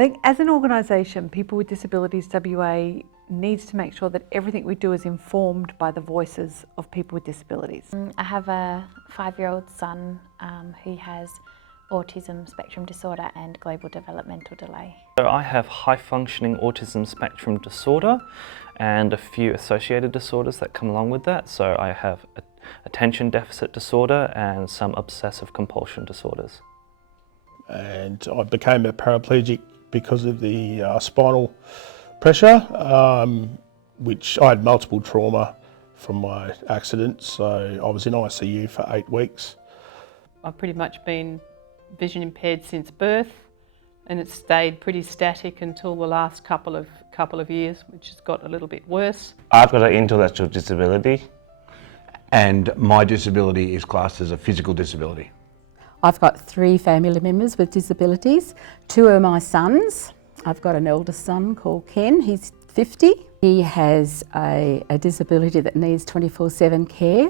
I think as an organisation, People with Disabilities WA needs to make sure that everything we do is informed by the voices of people with disabilities. I have a 5-year-old son who has autism spectrum disorder and global developmental delay. So I have high functioning autism spectrum disorder and a few associated disorders that come along with that. So I have attention deficit disorder and some obsessive compulsion disorders. And I became a paraplegic because of the spinal pressure, which I had multiple trauma from my accident. So I was in ICU for 8 weeks. I've pretty much been vision impaired since birth, and it's stayed pretty static until the last couple of years, which has got a little bit worse. I've got an intellectual disability, and my disability is classed as a physical disability. I've got 3 family members with disabilities. 2 are my sons. I've got an eldest son called Ken, he's 50. He has a disability that needs 24/7 care.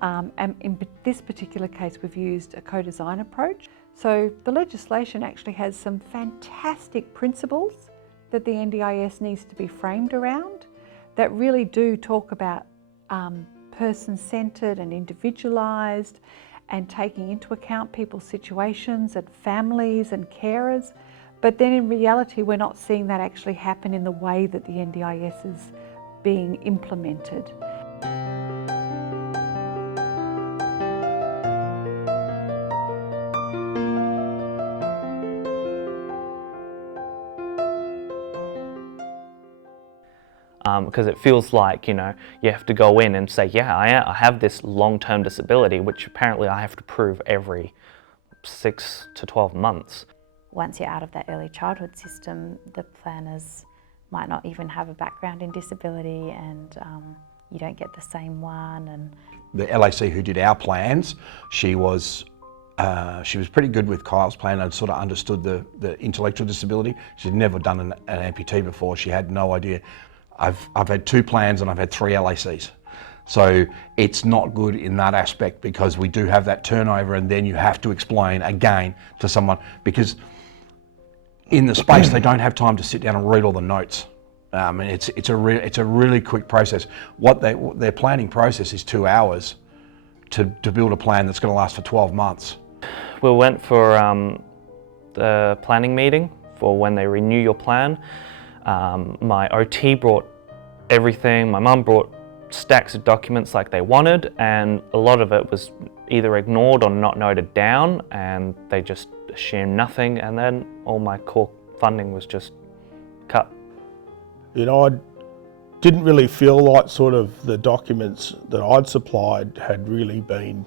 And in this particular case, we've used a CoDesign approach. So the legislation actually has some fantastic principles that the NDIS needs to be framed around that really do talk about person-centred and individualised and taking into account people's situations and families and carers. But then in reality, we're not seeing that actually happen in the way that the NDIS is being implemented. Because it feels like, you know, you have to go in and say, yeah, I have this long-term disability, which apparently I have to prove every 6 to 12 months. Once you're out of that early childhood system, the planners might not even have a background in disability, and you don't get the same one. And the LAC who did our plans, she was pretty good with Kyle's plan and sort of understood the intellectual disability. She'd never done an amputee before. She had no idea. I've had 2 plans and I've had 3 LACs. So it's not good in that aspect, because we do have that turnover, and then you have to explain again to someone, because in the space they don't have time to sit down and read all the notes. It's a really quick process. Their planning process is 2 hours to build a plan that's going to last for 12 months. We went for the planning meeting for when they renew your plan. My OT brought everything. My mum brought stacks of documents like they wanted, and a lot of it was either ignored or not noted down, and they just assumed nothing, and then all my core funding was just cut. You know, I didn't really feel like sort of the documents that I'd supplied had really been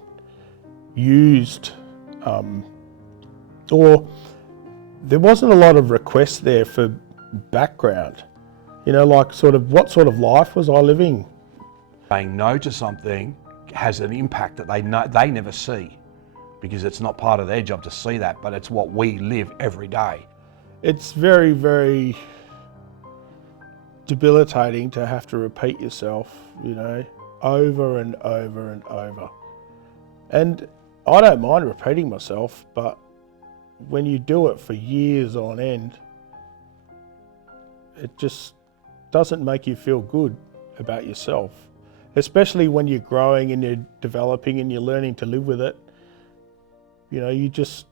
used, or there wasn't a lot of requests there for background. You know, like sort of what sort of life was I living? Saying no to something has an impact that they never see, because it's not part of their job to see that, but it's what we live every day. It's very, very debilitating to have to repeat yourself, you know, over and over and over. And I don't mind repeating myself, but when you do it for years on end, it just doesn't make you feel good about yourself, especially when you're growing and you're developing and you're learning to live with it. You know, you just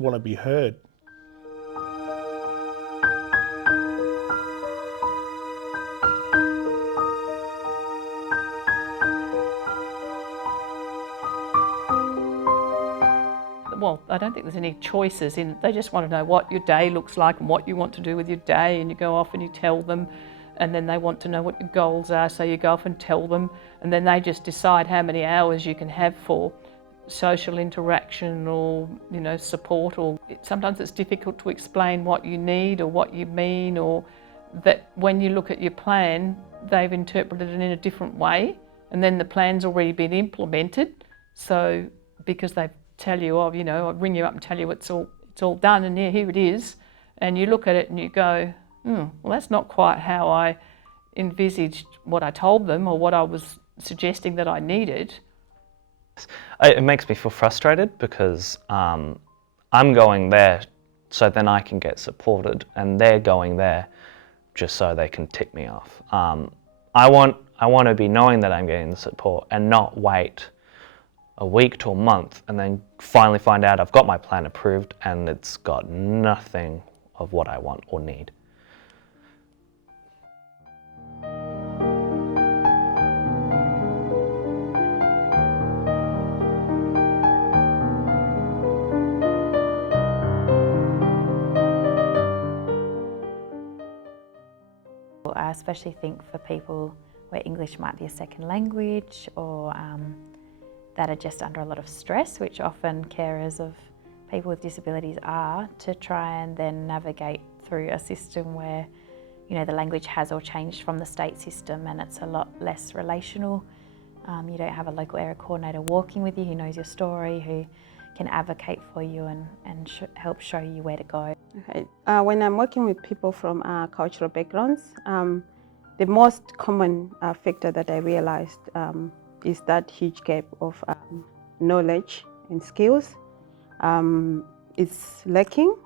want to be heard. Well, I don't think there's any choices in. They just want to know what your day looks like and what you want to do with your day, and you go off and you tell them, and then they want to know what your goals are, so you go off and tell them, and then they just decide how many hours you can have for social interaction or, you know, support. Or sometimes it's difficult to explain what you need or what you mean, or that when you look at your plan, they've interpreted it in a different way, and then the plan's already been implemented. So because they've tell you, oh, you know, I'll ring you up and tell you it's all done, and here it is, and you look at it and you go, well, that's not quite how I envisaged what I told them or what I was suggesting that I needed. It makes me feel frustrated, because I'm going there so then I can get supported, and they're going there just so they can tick me off. I want to be knowing that I'm getting the support and not wait a week to a month and then finally find out I've got my plan approved and it's got nothing of what I want or need. I especially think for people where English might be a second language, or that are just under a lot of stress, which often carers of people with disabilities are, to try and then navigate through a system where, you know, the language has all changed from the state system and it's a lot less relational. You don't have a local area coordinator walking with you who knows your story, who can advocate for you and help show you where to go. Okay. When I'm working with people from cultural backgrounds, the most common factor that I realized is that huge gap of knowledge and skills. It's lacking,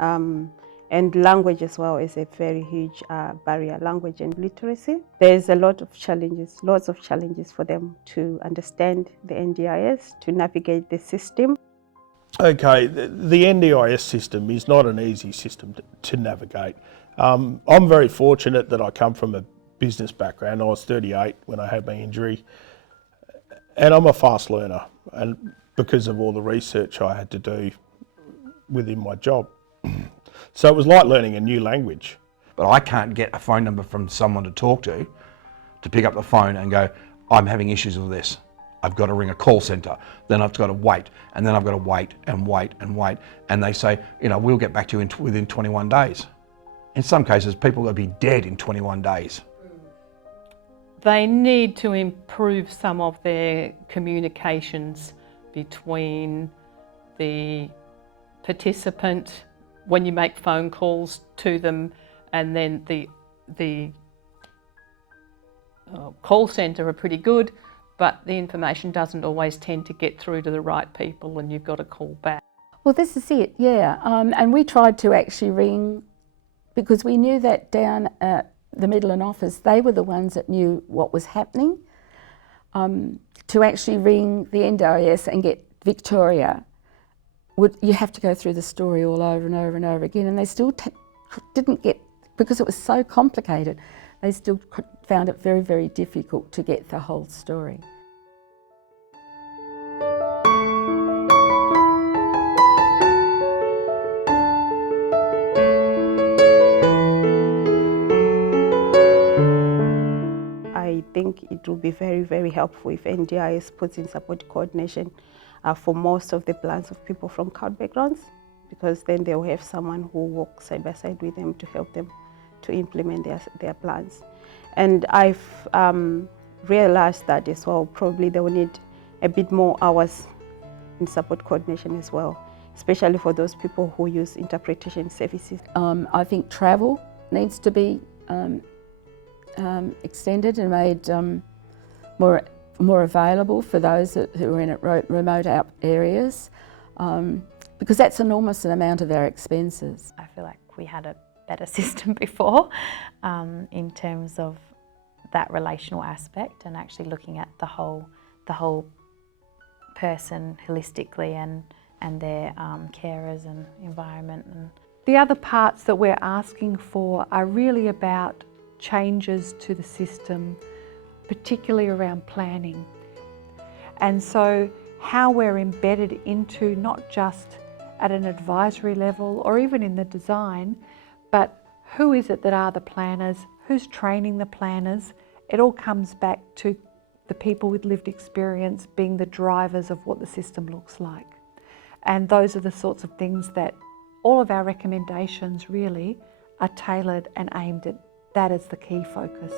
and language as well is a very huge barrier, language and literacy. There's a lot of challenges, lots of challenges for them to understand the NDIS, to navigate the system. Okay, the NDIS system is not an easy system to navigate. I'm very fortunate that I come from a business background. I was 38 when I had my injury, and I'm a fast learner, and because of all the research I had to do within my job. So it was like learning a new language. But I can't get a phone number from someone to talk to pick up the phone and go, I'm having issues with this. I've got to ring a call centre, then I've got to wait, and then I've got to wait and wait and wait. And they say, you know, we'll get back to you within 21 days. In some cases, people will be dead in 21 days. They need to improve some of their communications between the participant when you make phone calls to them, and then the call centre are pretty good, but the information doesn't always tend to get through to the right people and you've got to call back. Well, this is it, yeah. And we tried to actually ring, because we knew that down at the Midland office, they were the ones that knew what was happening. To actually ring the NDIS and get Victoria, you have to go through the story all over and over and over again, and they still didn't get, because it was so complicated, they still found it very, very difficult to get the whole story. I think it will be very, very helpful if NDIS puts in support coordination for most of the plans of people from CALD backgrounds, because then they'll have someone who walks side by side with them to help them to implement their plans. And I've realized that as well, probably they will need a bit more hours in support coordination as well, especially for those people who use interpretation services. I think travel needs to be extended and made more available for those who are in remote areas, because that's an enormous amount of our expenses. I feel like we had a better system before in terms of that relational aspect and actually looking at the whole person holistically and their carers and environment. And the other parts that we're asking for are really about changes to the system, particularly around planning. And so how we're embedded into, not just at an advisory level or even in the design, but who is it that are the planners, who's training the planners. It all comes back to the people with lived experience being the drivers of what the system looks like. And those are the sorts of things that all of our recommendations really are tailored and aimed at. That is the key focus.